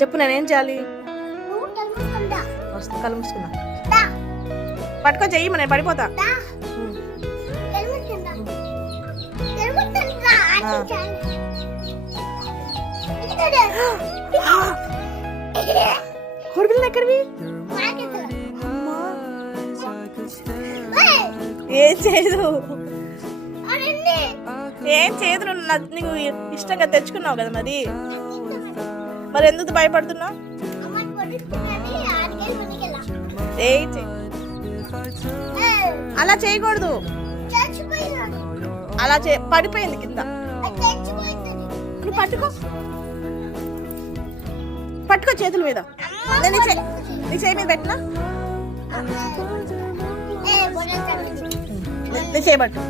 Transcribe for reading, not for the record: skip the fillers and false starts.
చెప్పు నేనేం చేయాలి? వస్తా, కళ్ళు మూసుకున్నా. పట్టుకో, చెయ్యి, నేను పడిపోతా. కొడుకులు ఎక్కడివి? ఏం చేయదు, ఏం చేయదు. నీకు ఇష్టంగా తెచ్చుకున్నావు కదా, మరి ఎందుకు భయపడుతున్నావు? అలా చేయకూడదు, అలా పడిపోయింది కింద. నువ్వు పట్టుకో చేతుల మీద. నేను నీ చేయి మీద పెట్టినా, నీ చేయబట్టు.